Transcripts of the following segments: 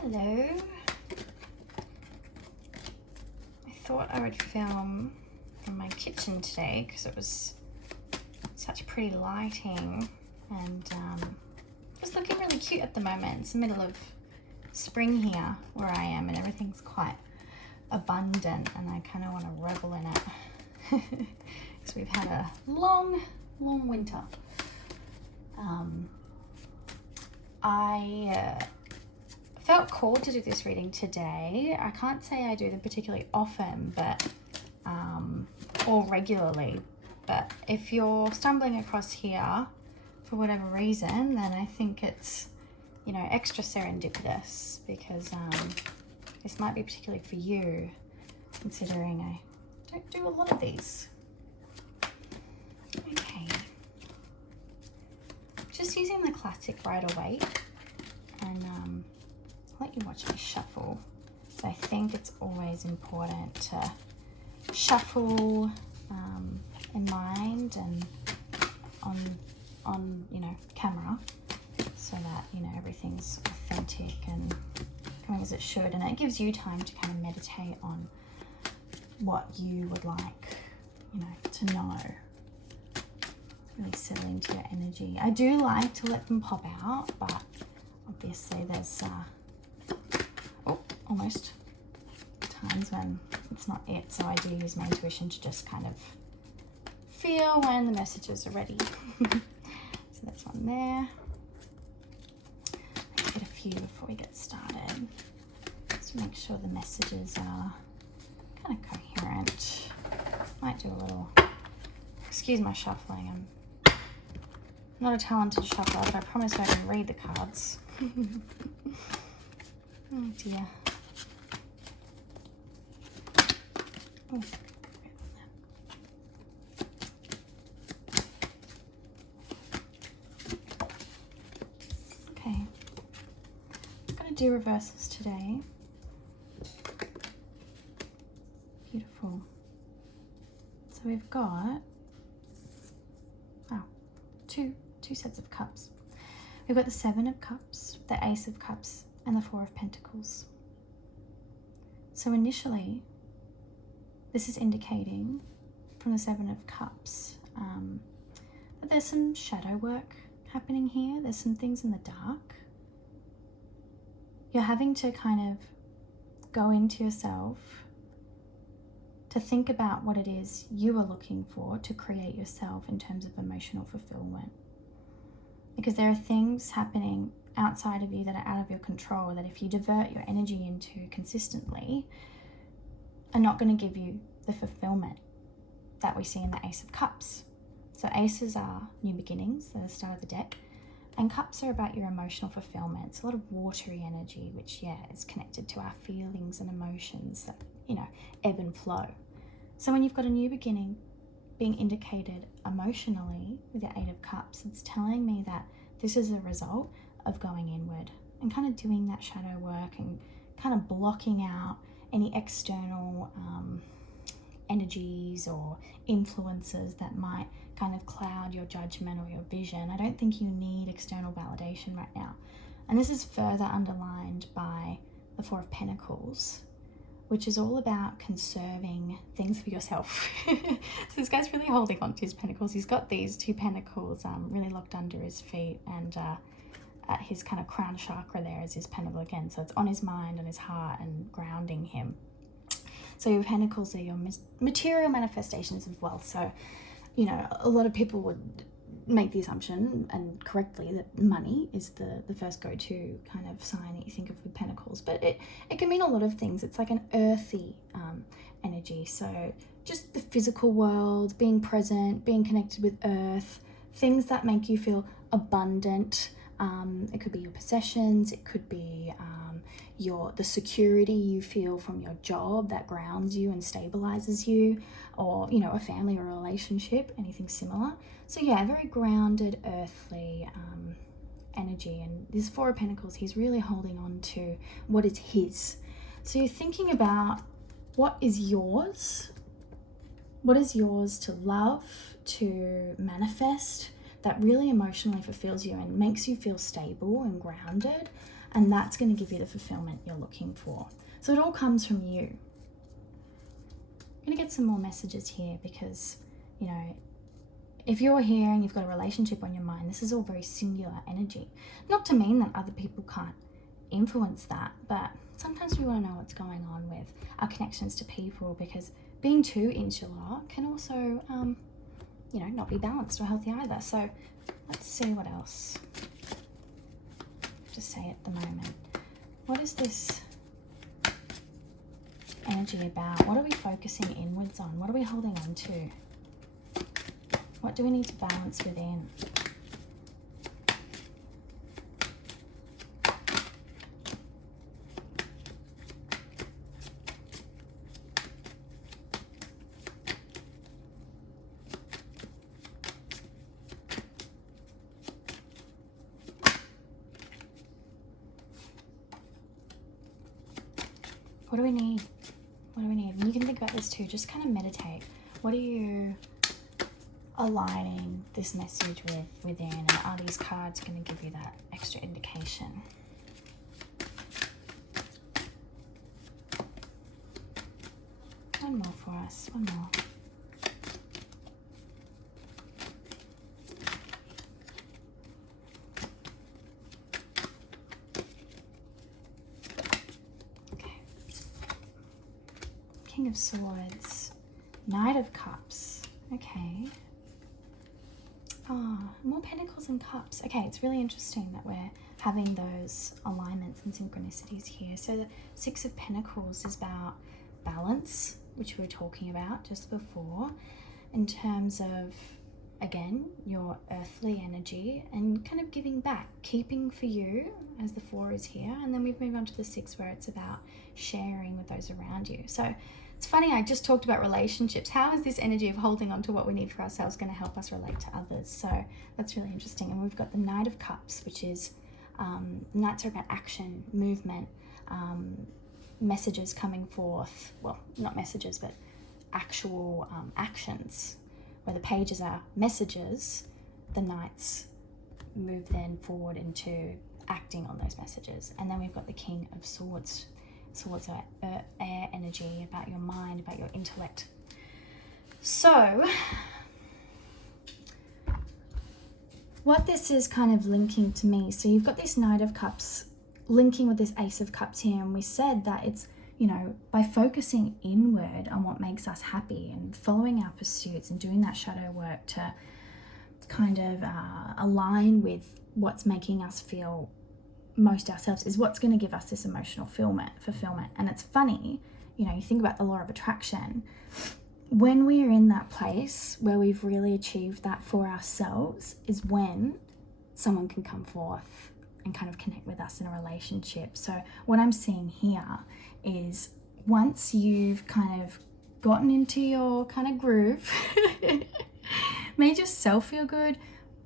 Hello. I thought I would film from my kitchen today because it was such pretty lighting and it's looking really cute at the moment. It's the middle of spring here where I am and everything's quite abundant and I kind of want to revel in it because we've had a long winter. I felt called to do this reading today. I can't say I do them particularly often, but or regularly, but if you're stumbling across here for whatever reason, then I think it's, you know, extra serendipitous because this might be particularly for you, considering I don't do a lot of these. Okay, just using the classic Rider-Waite, and I'll let you watch me shuffle. So I think it's always important to shuffle in mind and on you know, camera, so that, you know, everything's authentic and coming as it should, and it gives you time to kind of meditate on what you would like, you know, to know. Really settle into your energy. I do like to let them pop out, but obviously there's almost times when it's not it, so I do use my intuition to just kind of feel when the messages are ready. So that's one there. Let's get a few before we get started, just to make sure the messages are kind of coherent. Might do a little, excuse my shuffling, I'm not a talented shuffler, but I promise I can read the cards. Oh dear. Oh. Okay, I'm going to do reversals today. Beautiful. So we've got two sets of cups. We've got the Seven of Cups, the Ace of Cups, and the Four of Pentacles. So initially, this is indicating from the Seven of Cups that there's some shadow work happening here. There's some things in the dark. You're having to kind of go into yourself to think about what it is you are looking for to create yourself in terms of emotional fulfillment. Because there are things happening outside of you that are out of your control that if you divert your energy into consistently are not going to give you the fulfillment that we see in the Ace of Cups. So aces are new beginnings, they're the start of the deck, and cups are about your emotional fulfillment. It's a lot of watery energy, which, yeah, is connected to our feelings and emotions that, you know, ebb and flow. So when you've got a new beginning being indicated emotionally with your Eight of Cups, it's telling me that this is a result of going inward and kind of doing that shadow work and kind of blocking out any external energies or influences that might kind of cloud your judgment or your vision. I don't think you need external validation right now. And this is further underlined by the Four of Pentacles, which is all about conserving things for yourself. So this guy's really holding on to his pentacles. He's got these two pentacles really locked under his feet, and at his kind of crown chakra there is his pentacle again. So it's on his mind and his heart and grounding him. So your pentacles are your material manifestations of wealth. So, you know, a lot of people would make the assumption, and correctly, that money is the first go-to kind of sign that you think of with pentacles, but it can mean a lot of things. It's like an earthy energy, so just the physical world, being present, being connected with earth, things that make you feel abundant. It could be your possessions, it could be the security you feel from your job that grounds you and stabilizes you, or, you know, a family or a relationship, anything similar. So yeah, very grounded, earthly energy. And this Four of Pentacles, he's really holding on to what is his. So you're thinking about what is yours to love, to manifest, that really emotionally fulfills you and makes you feel stable and grounded, and that's going to give you the fulfillment you're looking for. So it all comes from you. I'm going to get some more messages here because, you know, if you're here and you've got a relationship on your mind, this is all very singular energy. Not to mean that other people can't influence that, but sometimes we want to know what's going on with our connections to people, because being too insular can also, you know, not be balanced or healthy either. So let's see what else to say at the moment. What is this energy about? What are we focusing inwards on? What are we holding on to? What do we need to balance within? What do we need? What do we need? And you can think about this too. Just kind of meditate. What are you aligning this message with within? And are these cards going to give you that extra indication? One more for us. One more. King of Swords, Knight of Cups. Okay. More Pentacles and Cups. Okay, it's really interesting that we're having those alignments and synchronicities here. So the Six of Pentacles is about balance, which we were talking about just before, in terms of, again, your earthly energy and kind of giving back, keeping for you, as the Four is here. And then we've moved on to the Six, where it's about sharing with those around you. So it's funny, I just talked about relationships. How is this energy of holding on to what we need for ourselves going to help us relate to others? So that's really interesting. And we've got the Knight of Cups, which is, Knights are about action, movement, messages coming forth. Well, not messages, but actual actions. Where the pages are messages, the Knights move then forward into acting on those messages. And then we've got the King of Swords. Swords are air energy, about your mind, about your intellect. So what this is kind of linking to me, so you've got this Knight of Cups linking with this Ace of Cups here, and we said that it's, you know, by focusing inward on what makes us happy and following our pursuits and doing that shadow work to kind of align with what's making us feel most ourselves, is what's going to give us this emotional fulfillment. And it's funny, you know, you think about the law of attraction. When we are in that place where we've really achieved that for ourselves is when someone can come forth and kind of connect with us in a relationship. So what I'm seeing here is once you've kind of gotten into your kind of groove, made yourself feel good,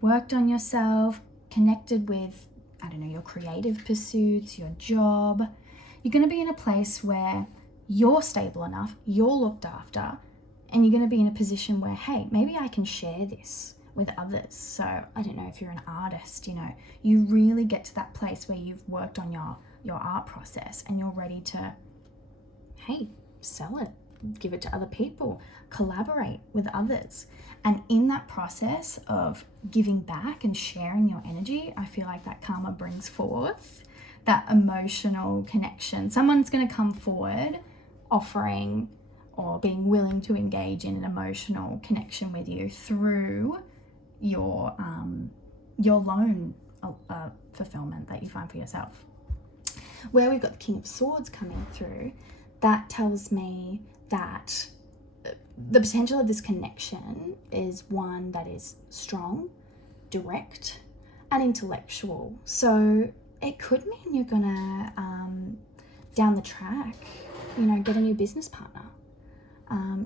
worked on yourself, connected with, I don't know, your creative pursuits, your job, you're going to be in a place where you're stable enough, you're looked after, and you're going to be in a position where, hey, maybe I can share this with others. So I don't know, if you're an artist, you know, you really get to that place where you've worked on your art process and you're ready to, hey, sell it, give it to other people, collaborate with others. And in that process of giving back and sharing your energy, I feel like that karma brings forth that emotional connection. Someone's going to come forward offering or being willing to engage in an emotional connection with you through your loan fulfillment that you find for yourself. Where we've got the King of Swords coming through, that tells me that the potential of this connection is one that is strong, direct, and intellectual. So it could mean you're gonna, down the track, you know, get a new business partner.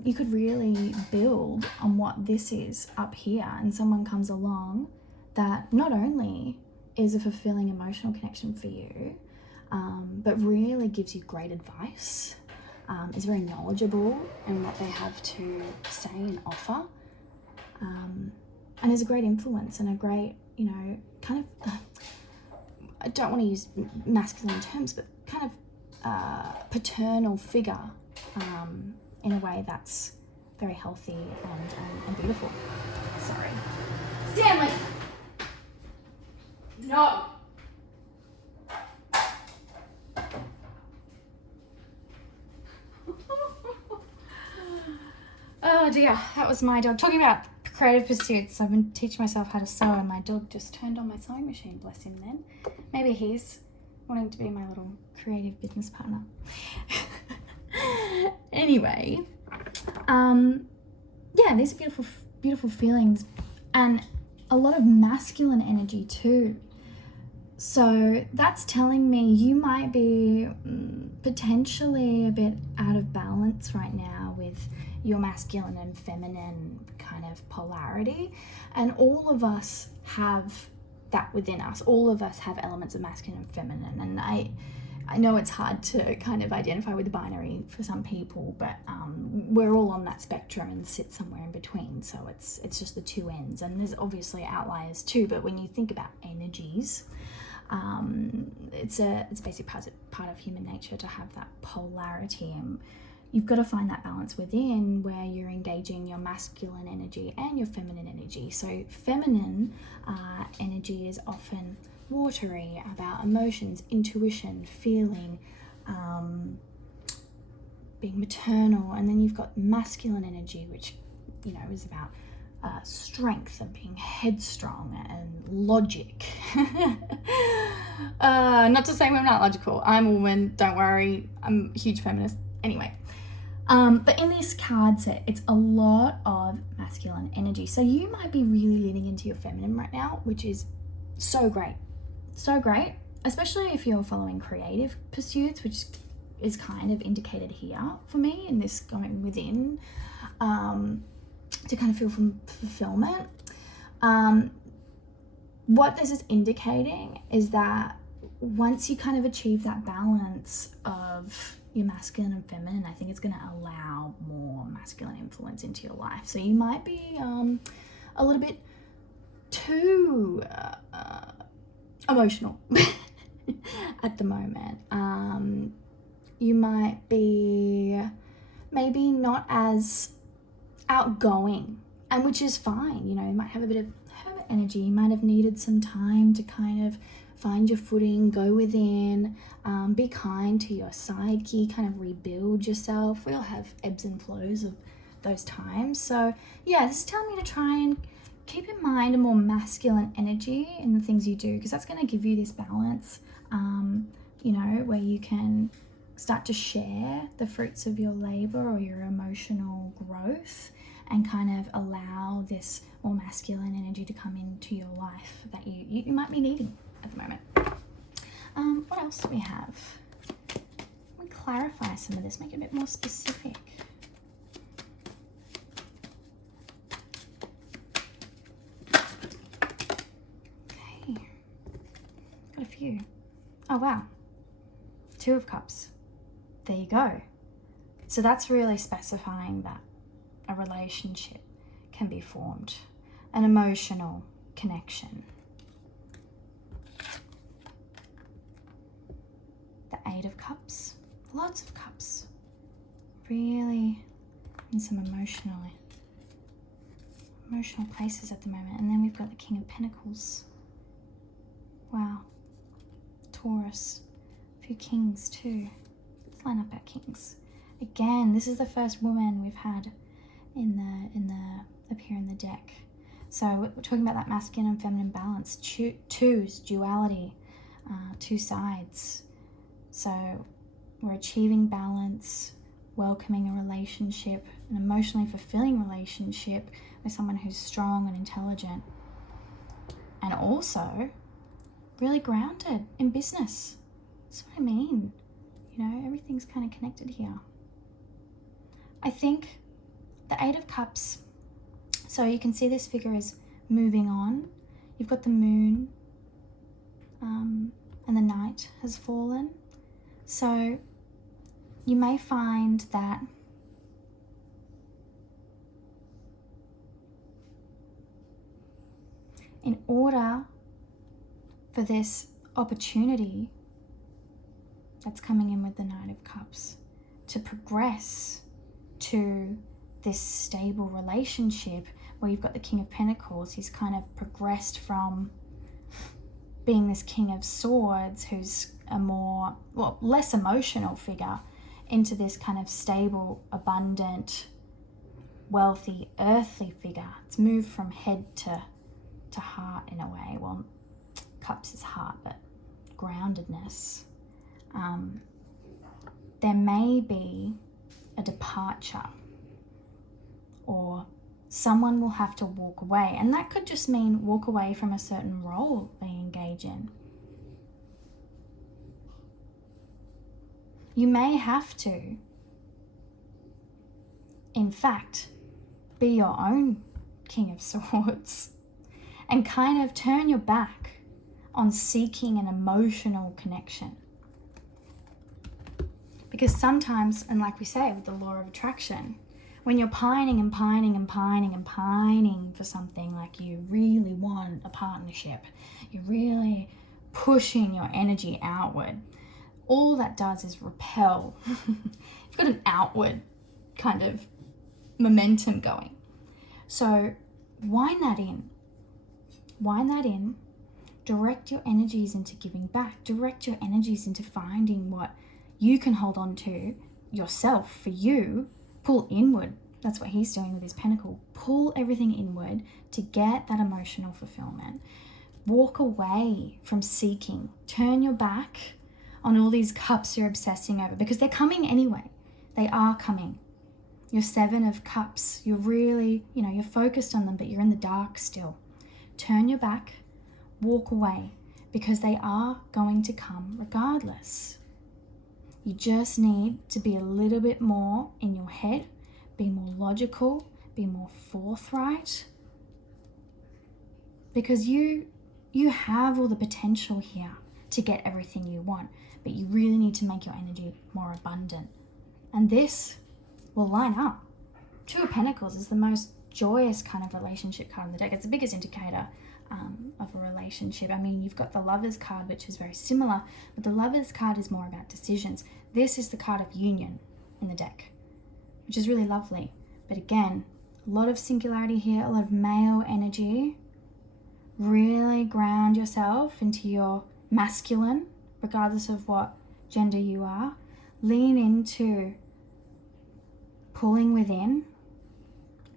You could really build on what this is up here, and someone comes along that not only is a fulfilling emotional connection for you, but really gives you great advice, is very knowledgeable in what they have to say and offer. and is a great influence and a great, you know, kind of, I don't want to use masculine terms, but kind of paternal figure in a way that's very healthy and beautiful. Sorry. Stanley! No! Oh dear, that was my dog. Talking about creative pursuits, I've been teaching myself how to sew and my dog just turned on my sewing machine, bless him then. Maybe he's wanting to be my little creative business partner. Anyway, yeah, these are beautiful, beautiful feelings and a lot of masculine energy too. So that's telling me you might be potentially a bit out of balance right now with your masculine and feminine kind of polarity. And all of us have that within us. All of us have elements of masculine and feminine. And I know it's hard to kind of identify with the binary for some people, but we're all on that spectrum and sit somewhere in between. So it's just the two ends. And there's obviously outliers too, but when you think about energies, it's a basic part of human nature to have that polarity, and you've got to find that balance within where you're engaging your masculine energy and your feminine energy. So feminine energy is often watery, about emotions, intuition, feeling, being maternal, and then you've got masculine energy, which, you know, is about strength and being headstrong and logic. Not to say we're not logical. I'm a woman, don't worry. I'm a huge feminist. Anyway, but in this card set, it's a lot of masculine energy. So you might be really leaning into your feminine right now, which is so great. So great, especially if you're following creative pursuits, which is kind of indicated here for me in this going within. To kind of feel from fulfillment. What this is indicating is that once you kind of achieve that balance of your masculine and feminine, I think it's going to allow more masculine influence into your life. So you might be a little bit too emotional at the moment. You might be maybe not as outgoing, and which is fine. You know, you might have a bit of hermit energy. You might have needed some time to kind of find your footing, go within, be kind to your psyche, kind of rebuild yourself. We all have ebbs and flows of those times. So yeah, this is telling me to try and keep in mind a more masculine energy in the things you do, because that's going to give you this balance, you know, where you can start to share the fruits of your labor or your emotional growth and kind of allow this more masculine energy to come into your life that you might be needing at the moment. What else do we have? Let me clarify some of this, make it a bit more specific. Okay, got a few. Oh wow, 2 of Cups. There you go. So that's really specifying that a relationship can be formed, an emotional connection. The 8 of Cups, lots of cups, really in some emotional places at the moment. And then we've got the King of Pentacles. Wow, Taurus, a few kings too. Let's line up our kings. Again, this is the first woman we've had up here in the deck. So we're talking about that masculine and feminine balance. Twos, duality, 2 sides. So we're achieving balance, welcoming a relationship, an emotionally fulfilling relationship with someone who's strong and intelligent, and also really grounded in business. That's what I mean. You know, everything's kind of connected here. I think the 8 of Cups, so you can see this figure is moving on. You've got the moon, and the night has fallen. So you may find that in order for this opportunity that's coming in with the Knight of Cups to progress to this stable relationship where you've got the King of Pentacles. He's kind of progressed from being this King of Swords, who's a more, well, less emotional figure, into this kind of stable, abundant, wealthy, earthly figure. It's moved from head to heart in a way. Well, Cups is heart, but groundedness. There may be a departure, or someone will have to walk away, and that could just mean walk away from a certain role they engage in. You may have to, in fact, be your own King of Swords and kind of turn your back on seeking an emotional connection. Because sometimes, and like we say with the law of attraction, when you're pining and pining and pining and pining for something, like you really want a partnership, you're really pushing your energy outward, all that does is repel. You've got an outward kind of momentum going. So wind that in. Wind that in. Direct your energies into giving back. Direct your energies into finding what you can hold on to yourself for you. Pull inward. That's what he's doing with his pentacle. Pull everything inward to get that emotional fulfillment. Walk away from seeking. Turn your back on all these cups you're obsessing over, because they're coming anyway. They are coming. Your 7 of Cups, you're really, you're focused on them, but you're in the dark still. Turn your back, walk away, because they are going to come regardless. You just need to be a little bit more in your head, be more logical, be more forthright, because you have all the potential here to get everything you want, but you really need to make your energy more abundant. And this will line up. 2 of Pentacles is the most joyous kind of relationship card in the deck. It's the biggest indicator of a relationship. I mean, you've got the Lovers card, which is very similar, but the Lovers card is more about decisions. This is the card of union in the deck, which is really lovely. But again, a lot of singularity here, a lot of male energy. Really ground yourself into your masculine, regardless of what gender you are. Lean into pulling within,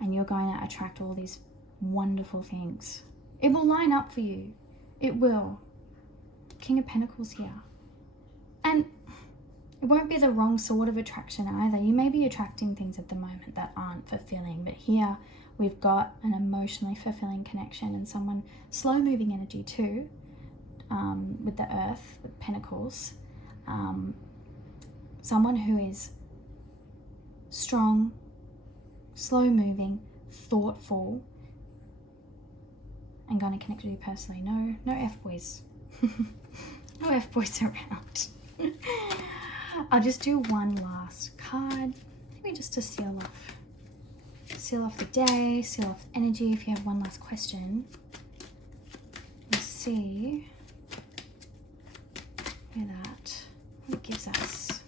and you're going to attract all these wonderful things. It will line up for you. It will. King of Pentacles here. And it won't be the wrong sort of attraction either. You may be attracting things at the moment that aren't fulfilling, but here we've got an emotionally fulfilling connection and someone slow moving energy too, with the Earth, with Pentacles. Someone who is strong, slow moving, thoughtful, and going to connect with you personally. No F-boys. No F-boys around. I'll just do one last card, maybe just to seal off the day, seal off the energy. If you have one last question, we'll see what it gives us.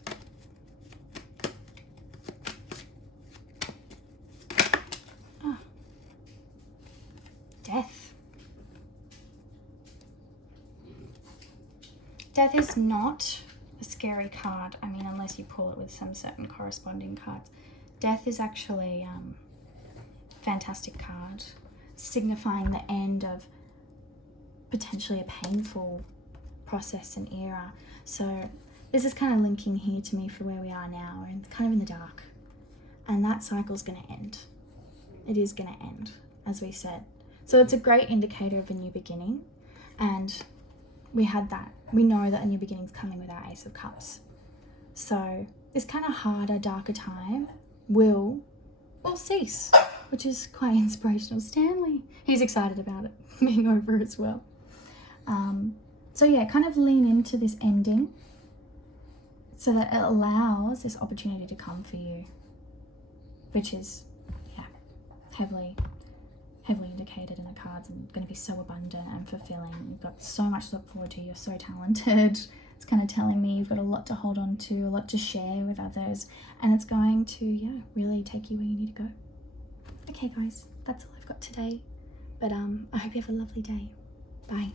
Death. Death is not a scary card. I mean, unless you pull it with some certain corresponding cards. Death is actually a fantastic card, signifying the end of potentially a painful process and era. So this is kind of linking here to me for where we are now. We're kind of in the dark. And that cycle's going to end. It is going to end, as we said. So it's a great indicator of a new beginning. And we had that. We know that a new beginning's coming with our Ace of Cups. So this kind of harder, darker time will cease, which is quite inspirational. Stanley, he's excited about it being over as well. So yeah, kind of lean into this ending so that it allows this opportunity to come for you, which is, yeah, heavily heavily indicated in the cards, and going to be so abundant and fulfilling. You've got so much to look forward to. You're so talented. It's kind of telling me you've got a lot to hold on to, a lot to share with others, and it's going to, yeah, really take you where you need to go. Okay, guys, that's all I've got today. But I hope you have a lovely day. Bye.